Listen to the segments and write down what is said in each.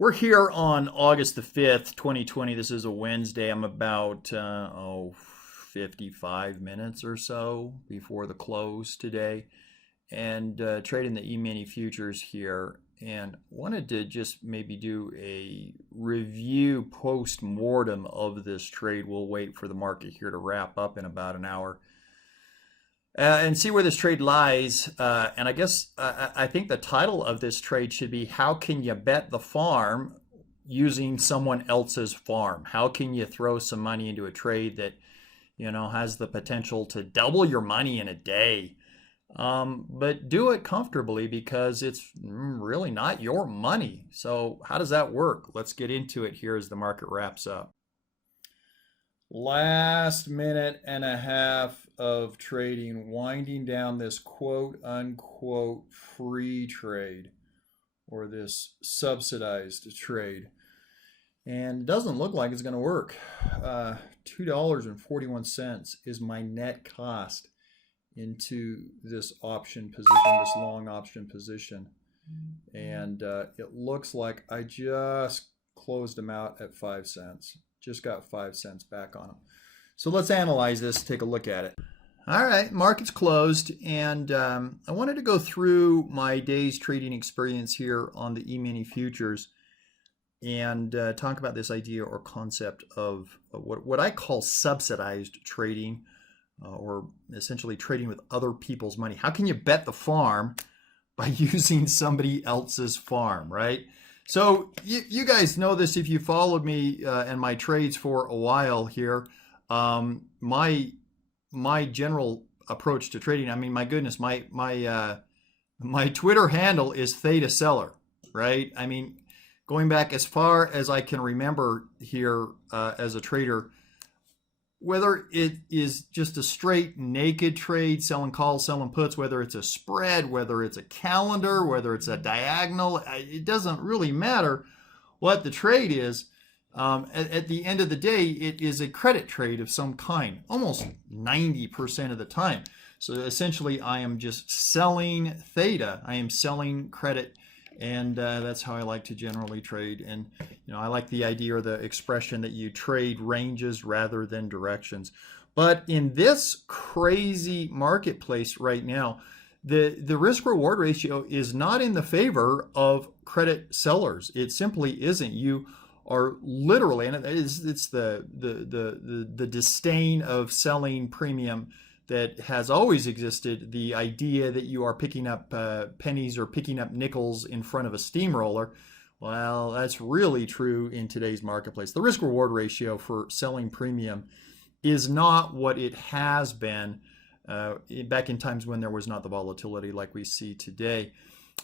We're here on August the 5th, 2020. This is a Wednesday. I'm about 55 minutes or so before the close today and trading the E-mini futures here, and wanted to just maybe do a review post-mortem of this trade. We'll wait for the market here to wrap up in about an hour and see where this trade lies. And I guess I think the title of this trade should be "How Can You Bet the Farm Using Someone Else's Farm?" How can you throw some money into a trade that has the potential to double your money in a day, but do it comfortably because it's really not your money. So how does that work? Let's get into it here as the market wraps up. Last minute and a half of trading, winding down this quote unquote free trade or this subsidized trade. And it doesn't look like it's going to work. $2.41 is my net cost into this option position, this long option position. And it looks like I just closed them out at 5 cents. Just got 5 cents back on them. So let's analyze this, take a look at it. All right, market's closed, and I wanted to go through my day's trading experience here on the E-mini futures and talk about this idea or concept of what I call subsidized trading, or essentially trading with other people's money. How can you bet the farm by using somebody else's farm, right? So you guys know this if you followed me and my trades for a while here. My general approach to trading, I mean, my goodness, my Twitter handle is Theta Seller, right? I mean, going back as far as I can remember here as a trader, whether it is just a straight naked trade, selling calls, selling puts, whether it's a spread, whether it's a calendar, whether it's a diagonal, it doesn't really matter what the trade is. At the end of the day, it is a credit trade of some kind, almost 90% of the time. So essentially, I am just selling theta. I am selling credit, and that's how I like to generally trade. And I like the idea or the expression that you trade ranges rather than directions. But in this crazy marketplace right now, the risk reward ratio is not in the favor of credit sellers. It simply isn't. You are literally, and it's the disdain of selling premium that has always existed, the idea that you are picking up pennies or picking up nickels in front of a steamroller. Well, that's really true in today's marketplace. The risk reward ratio for selling premium is not what it has been back in times when there was not the volatility like we see today.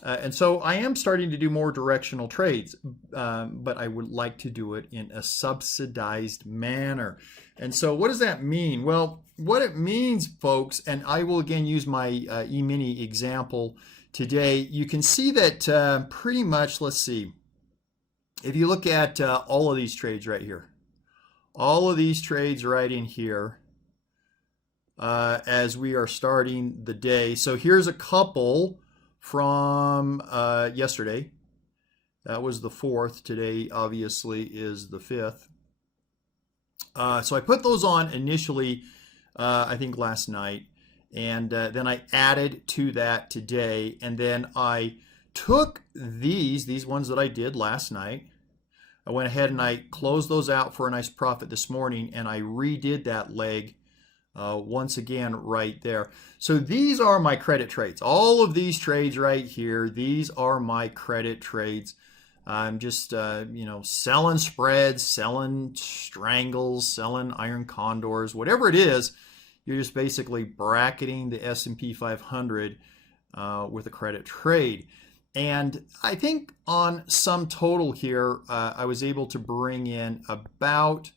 And so I am starting to do more directional trades, but I would like to do it in a subsidized manner. And so what does that mean? Well, what it means, folks, and I will again use my E-mini example today, you can see that pretty much, let's see, if you look at all of these trades right here, all of these trades right in here, as we are starting the day. So here's a couple from yesterday. That was the 4th. Today, obviously, is the 5th. So I put those on initially, I think last night, and then I added to that today, and then I took these ones that I did last night. I went ahead and I closed those out for a nice profit this morning, and I redid that leg once again right there. So these are my credit trades. All of these trades right here, these are my credit trades. I'm just selling spreads, selling strangles, selling iron condors, whatever it is. You're just basically bracketing the S&P 500 with a credit trade. And I think on sum total here, I was able to bring in about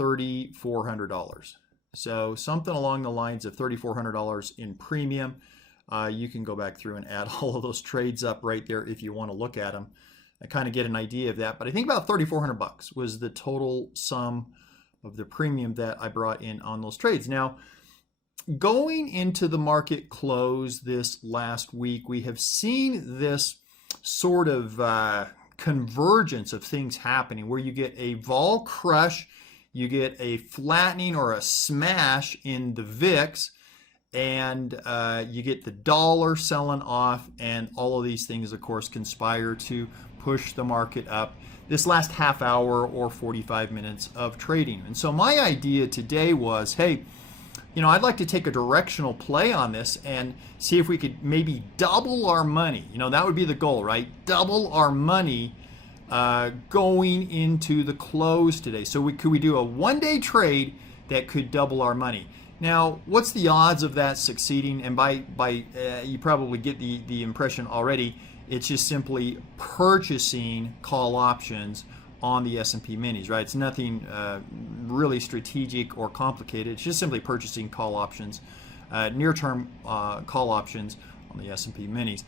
$3,400. So something along the lines of $3,400 in premium. You can go back through and add all of those trades up right there if you want to look at them. I kind of get an idea of that, but I think about $3,400 was the total sum of the premium that I brought in on those trades. Now, going into the market close this last week, we have seen this sort of convergence of things happening where you get a vol crush, you get a flattening or a smash in the VIX, and you get the dollar selling off, and all of these things, of course, conspire to push the market up this last half hour or 45 minutes of trading. And so my idea today was, hey, I'd like to take a directional play on this and see if we could maybe double our money. That would be the goal, right? Double our money going into the close today. So could we do a one-day trade that could double our money? Now, what's the odds of that succeeding? And by you probably get the impression already, it's just simply purchasing call options on the S&P minis, right? It's nothing really strategic or complicated. It's just simply purchasing call options, near-term call options on the S&P minis.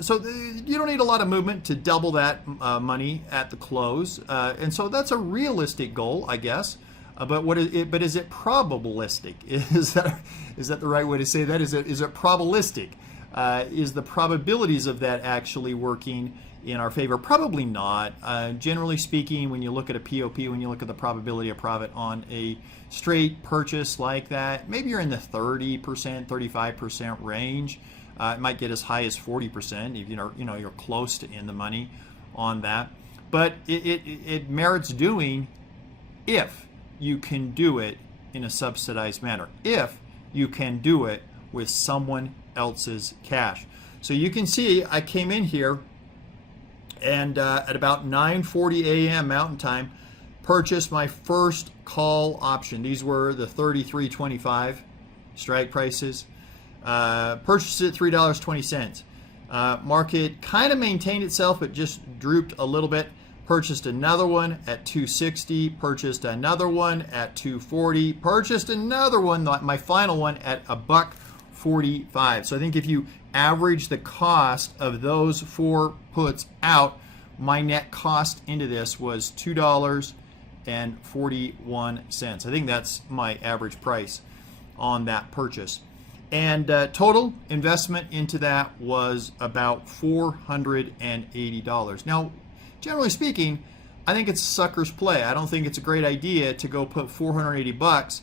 So you don't need a lot of movement to double that money at the close, and so that's a realistic goal, I guess. But is it probabilistic? Is that the right way to say that? Is it probabilistic? Is the probabilities of that actually working in our favor? Probably not. Generally speaking, when you look at a POP, when you look at the probability of profit on a straight purchase like that, maybe you're in the 30%, 35% range. It might get as high as 40% if you're close to in the money on that. But it merits doing if you can do it in a subsidized manner, if you can do it with someone else's cash. So you can see I came in here and at about 9:40 a.m. Mountain Time, purchased my first call option. These were the 33.25 strike prices. Purchased it at $3.20. Market kind of maintained itself, but just drooped a little bit. Purchased another one at $2.60. Purchased another one at $2.40. Purchased another one, my final one, at $1.45. So I think if you average the cost of those four puts out, my net cost into this was $2.41. I think that's my average price on that purchase. And total investment into that was about $480. Now, generally speaking, I think it's a sucker's play. I don't think it's a great idea to go put $480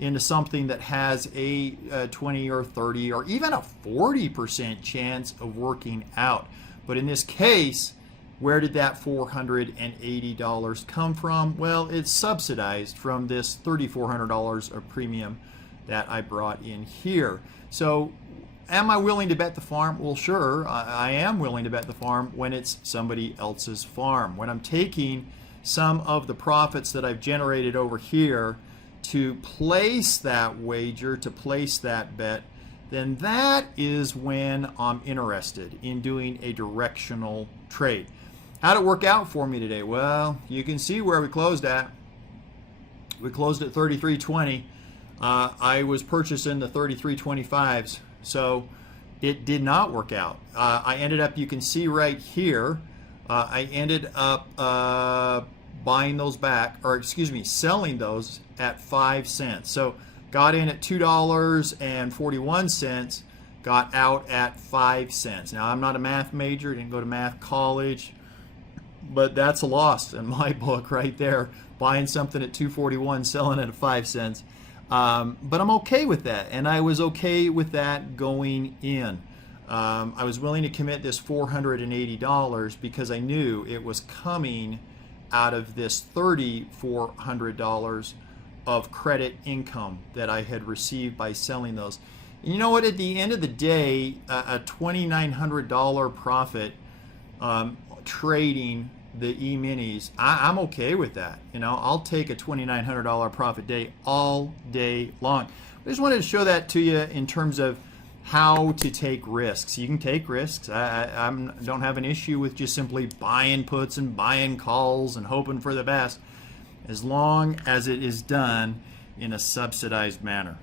into something that has a 20 or 30 or even a 40% chance of working out. But in this case, where did that $480 come from? Well, it's subsidized from this $3,400 of premium that I brought in here. So am I willing to bet the farm? Well, sure, I am willing to bet the farm when it's somebody else's farm. When I'm taking some of the profits that I've generated over here to place that wager, to place that bet, then that is when I'm interested in doing a directional trade. How'd it work out for me today? Well, you can see where we closed at. We closed at 33.20. I was purchasing the 33.25s, so it did not work out. I ended up, you can see right here, I ended up buying those back, or excuse me, selling those at 5 cents. So got in at $2.41, got out at 5 cents. Now, I'm not a math major, didn't go to math college, but that's a loss in my book right there. Buying something at $2.41, selling it at 5 cents. But I'm okay with that, and I was okay with that going in. I was willing to commit this $480 because I knew it was coming out of this $3,400 of credit income that I had received by selling those. And you know what? At the end of the day, a $2,900 profit trading the E-minis, I'm okay with that. I'll take a $2,900 profit day all day long. I just wanted to show that to you in terms of how to take risks. You can take risks. I don't have an issue with just simply buying puts and buying calls and hoping for the best, as long as it is done in a subsidized manner.